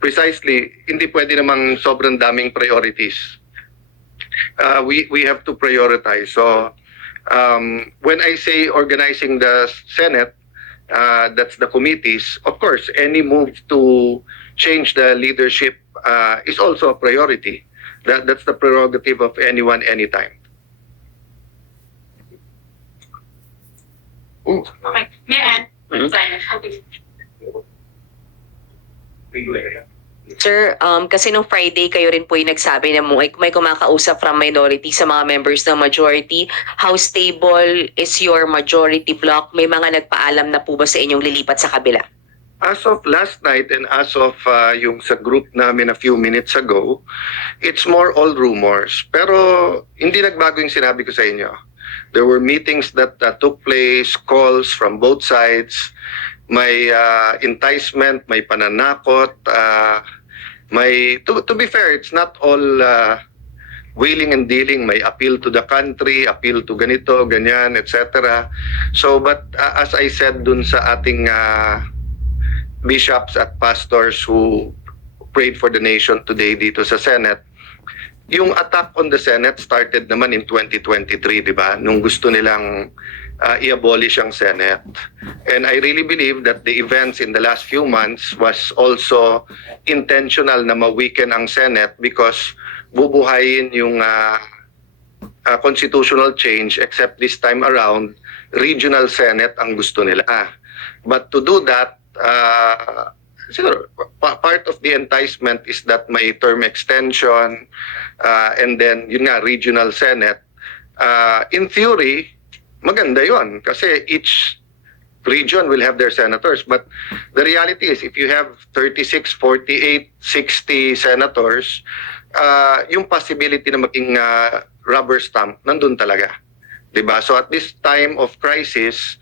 precisely, hindi pwede namang sobrang daming priorities. We have to prioritize. So, when I say organizing the Senate, that's the committees, of course, any move to change the leadership is also a priority. That's the prerogative of anyone, anytime. Okay. May I add? Sir, kasi nung Friday kayo rin po yung nagsabi na may kumakausap from minority sa mga members ng majority. How stable is your majority block? May mga nagpaalam na po ba sa inyong lilipat sa kabila? As of last night and as of yung sa group namin a few minutes ago, it's more all rumors. Pero hindi nagbago yung sinabi ko sa inyo. There were meetings that took place, calls from both sides. May enticement, may pananakot. To be fair, it's not all wheeling and dealing. May appeal to the country, appeal to ganito, ganyan, etc. So, but as I said dun sa ating bishops at pastors who prayed for the nation today dito sa Senate, yung attack on the Senate started naman in 2023, di ba? Nung gusto nilang i-abolish ang Senate. And I really believe that the events in the last few months was also intentional na ma-weaken ang Senate because bubuhayin yung constitutional change, except this time around, regional Senate ang gusto nila. But to do that, siguro, part of the enticement is that may term extension and then yun nga, regional Senate. In theory, maganda yun kasi each region will have their senators. But the reality is, if you have 36, 48, 60 senators, yung possibility na maging rubber stamp, nandun talaga. Diba? So at this time of crisis,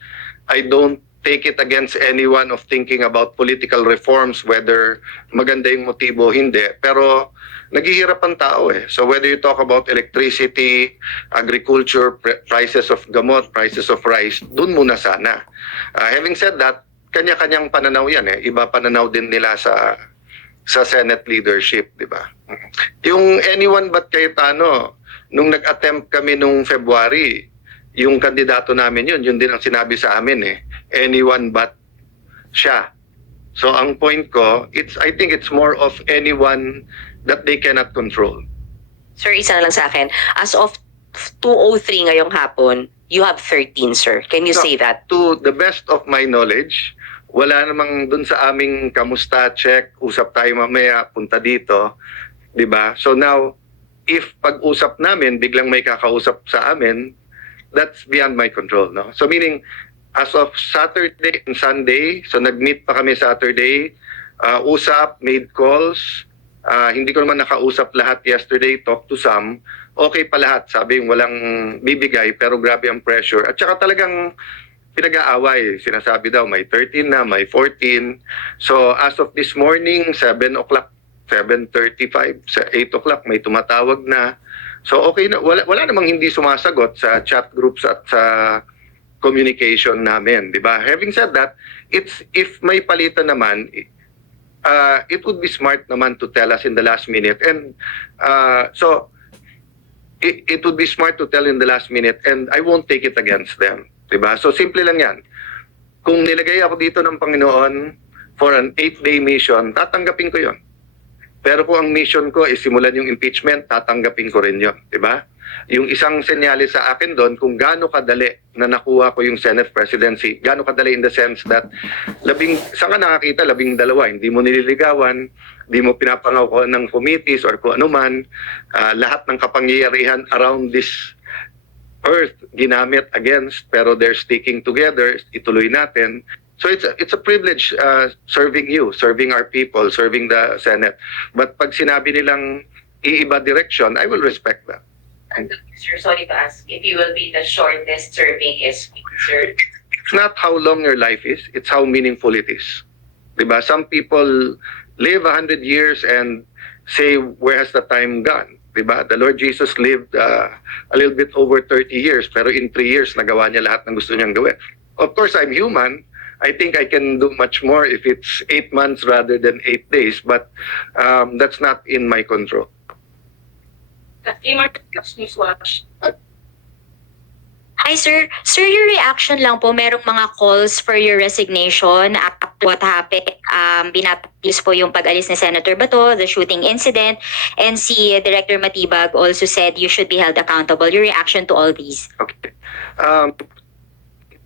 I don't take it against anyone of thinking about political reforms, whether maganda yung motibo o hindi. Pero naghihirap ang tao eh. So whether you talk about electricity, agriculture, prices of gamot, prices of rice, dun muna sana. Having said that, kanya-kanyang pananaw yan eh. Iba pananaw din nila sa Senate leadership, di ba? Yung anyone but Cayetano, nung nag-attempt kami nung February, yung kandidato namin yun din ang sinabi sa amin eh. Anyone but siya. So ang point ko, I think it's more of anyone that they cannot control. Sir, isa na lang sa akin. As of 2:03 ngayong hapon, you have 13, sir. Can you say that? To the best of my knowledge, wala namang dun sa aming kamusta check, usap tayo mamaya, punta dito, 'di ba? So now, if pag-usap namin biglang may kakausap sa amin, that's beyond my control, no? So meaning, as of Saturday and Sunday, so nag-meet pa kami Saturday, usap, made calls, hindi ko naman nakausap lahat yesterday, talk to some, okay pa lahat, sabi yung walang bibigay, pero grabe ang pressure. At saka talagang pinag-aaway, sinasabi daw may 13 na, may 14. So as of this morning, 7 o'clock, 7:35, sa 8 o'clock, may tumatawag na. So okay na, wala namang hindi sumasagot sa chat groups at sa communication namin, di ba? Having said that, if may palitan naman, it would be smart naman to tell us in the last minute. And so it would be smart to tell in the last minute and I won't take it against them, di ba? So simple lang yan. Kung nilagay ako dito ng Panginoon for an 8-day mission, tatanggapin ko yon. Pero kung ang mission ko is simulan yung impeachment, tatanggapin ko rin yun, di ba? Yung isang senyales sa akin doon, kung gaano kadali na nakuha ko yung Senate presidency, gaano kadali in the sense that, saan ka nakakita, 12, hindi mo nililigawan, hindi mo pinapangako ng committees or kung ano man, lahat ng kapangyarihan around this earth ginamit against, pero they're sticking together, ituloy natin. So it's a privilege serving you, serving our people, serving the Senate. But pag sinabi nilang iiba direction, I will respect that. And sir, sorry to ask, if you will be the shortest serving SP, sir? It's not how long your life is, it's how meaningful it is. Diba? Some people live 100 years and say, where has the time gone? Diba? The Lord Jesus lived a little bit over 30 years, pero in 3 years, nagawa niya lahat ng gusto niyang gawin. Of course, I'm human. I think I can do much more if it's 8 months rather than 8 days, but that's not in my control. News Watch. Hi, sir. Sir, your reaction lang po, merong mga calls for your resignation after what happened. Binatis po yung pag-alis ni Senator Bato, the shooting incident, and si Director Matibag also said you should be held accountable. Your reaction to all these? Okay.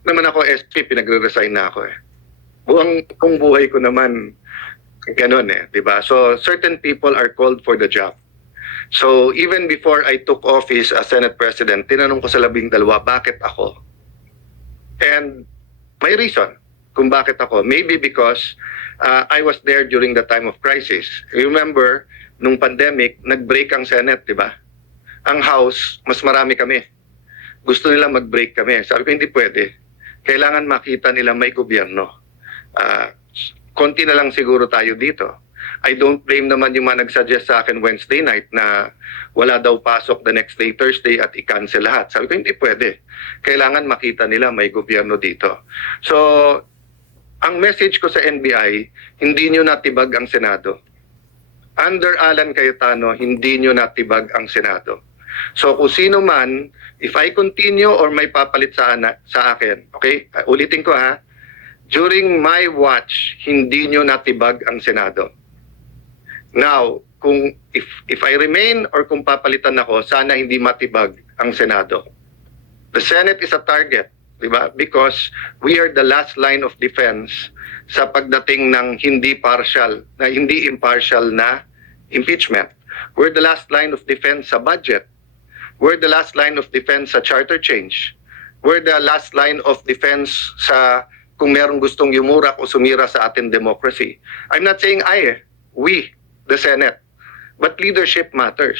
Naman ako SP, pinagre-resign na ako eh. Kung buhay ko naman, ganun eh, di ba? So, certain people are called for the job. So, even before I took office as Senate President, tinanong ko sa 12, bakit ako? And may reason kung bakit ako. Maybe because I was there during the time of crisis. Remember, nung pandemic, nag-break ang Senate, di ba? Ang House, mas marami kami. Gusto nila mag-break kami. Sabi ko, hindi pwede. Kailangan makita nila may gobyerno. Konti na lang siguro tayo dito. I don't blame naman yung mga nagsuggest sa akin Wednesday night na wala daw pasok the next day, Thursday, at i-cancel lahat. Sabi ko, hindi pwede. Kailangan makita nila may gobyerno dito. So, ang message ko sa NBI, hindi nyo natibag ang Senado. Under Alan Cayetano, hindi nyo natibag ang Senado. So, kung sino man, if I continue or may papalit sa akin, okay? Ulitin ko ha, during my watch, hindi nyo natibag ang Senado. Now, kung if I remain or kung papalitan ako, sana hindi matibag ang Senado. The Senate is a target, di ba? Because we are the last line of defense sa pagdating ng hindi impartial na impeachment. We're the last line of defense sa budget. We're the last line of defense sa charter change. We're the last line of defense sa kung merong gustong yumurak o sumira sa ating democracy. I'm not saying we, the Senate. But leadership matters.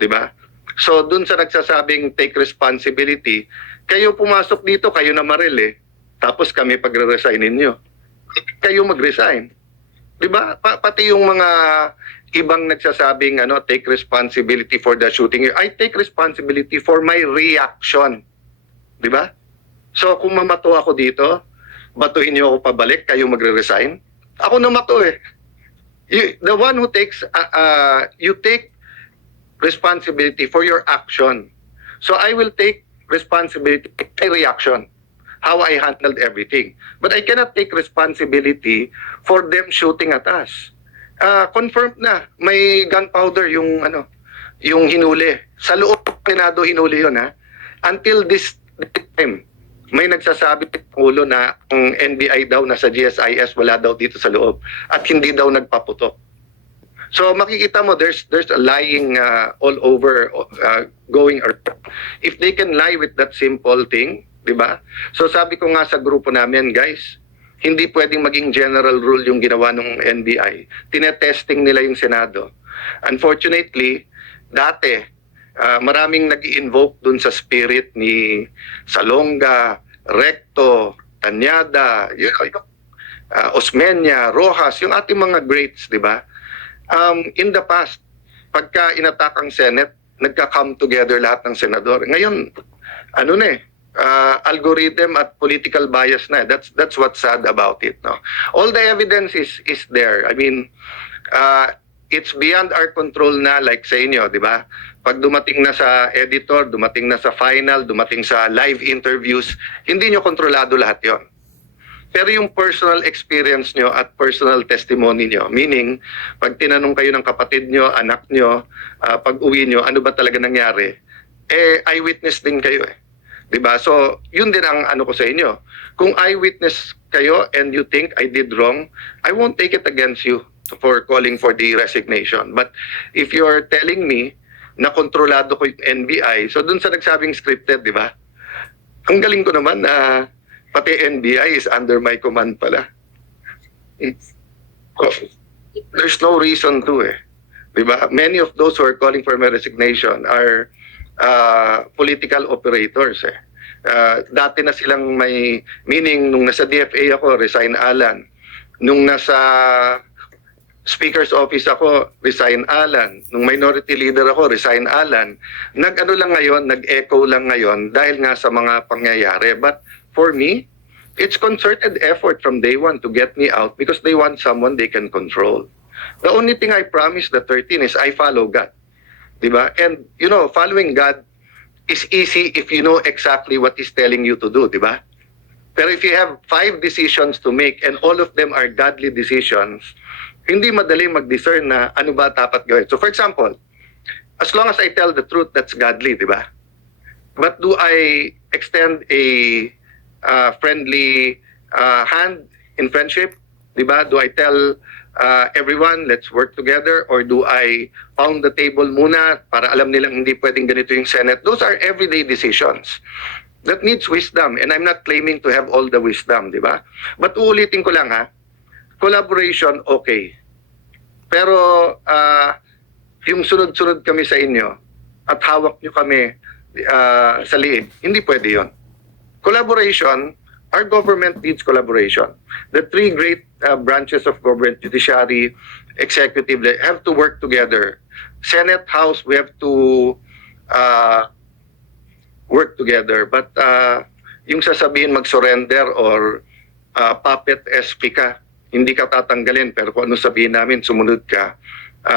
Diba? So, dun sa nagsasabing take responsibility, kayo pumasok dito, kayo na maril eh. Tapos kami pagre-resignin nyo. Kayo mag-resign. Diba? Pati yung mga ibang nagsasabing take responsibility for the shooting. I take responsibility for my reaction. Diba? So, kung mamato ako dito, batuhin nyo ako pabalik, kayo magre-resign. Ako na mato eh. The one who takes, you take responsibility for your action. So I will take responsibility for my reaction, how I handled everything. But I cannot take responsibility for them shooting at us. Confirmed na, may gunpowder yung hinuli. Sa loob ng Senado hinuli yun ha. Until this time, may nagsasabi ng Pangulo na ang NBI daw nasa GSIS, wala daw dito sa loob at hindi daw nagpaputok. So makikita mo there's a lying all over going around. If they can lie with that simple thing, 'di ba? So sabi ko nga sa grupo namin, guys, hindi pwedeng maging general rule yung ginawa ng NBI. Tinetesting nila yung Senado. Unfortunately, dati maraming nag-invoke dun sa spirit ni Salonga, Recto, Tanyada, Osmeña, Rojas, yung ating mga greats, di ba? In the past, pagka inattack ang Senate, nagka-come together lahat ng senador. Ngayon, algorithm at political bias na. That's what's sad about it. No? All the evidence is there. I mean, it's beyond our control na, like sa inyo, di ba? Pag dumating na sa editor, dumating na sa final, dumating sa live interviews, hindi nyo kontrolado lahat yon. Pero yung personal experience nyo at personal testimony nyo, meaning, pag tinanong kayo ng kapatid nyo, anak nyo, pag uwi nyo, ano ba talaga nangyari? Eyewitness din kayo eh. Diba? So, yun din ang ko sa inyo. Kung eyewitness kayo and you think I did wrong, I won't take it against you for calling for the resignation. But if you're telling me na kontrolado ko yung NBI, so dun sa nagsabing scripted, di ba? Ang galing ko naman na pati NBI is under my command pala. There's no reason to eh. Di ba? Many of those who are calling for my resignation are political operators eh. Dati na silang may, meaning nung nasa DFA ako, resign Alan. Nung nasa Speaker's Office ako, resign Alan. Nung minority leader ako, resign Alan. Nag-echo lang ngayon dahil nga sa mga pangyayari. But for me, It's concerted effort from day one to get me out because they want someone they can control. The only thing I promise the 13 is I follow God. Diba? And, you know, following God is easy if you know exactly what He's telling you to do, diba? Pero if you have 5 decisions to make and all of them are godly decisions, hindi madali mag-discern na ano ba dapat gawin. So for example, as long as I tell the truth, that's godly, diba? But do I extend a friendly hand in friendship? Diba? Do I tell everyone, let's work together? Or do I pound the table muna para alam nilang hindi pwedeng ganito yung Senate? Those are everyday decisions that needs wisdom. And I'm not claiming to have all the wisdom, diba? But uulitin ko lang ha, collaboration, okay. Pero yung sunod-sunod kami sa inyo at hawak nyo kami sa liig, hindi pwede yon. Collaboration, our government needs collaboration. The 3 great branches of government, judiciary, executive, have to work together. Senate, House, we have to work together. But yung sasabihin mag-surrender or puppet SP ka, hindi ka tatanggalin, pero kung ano sabihin namin, sumunod ka,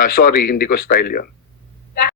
sorry, hindi ko style yon.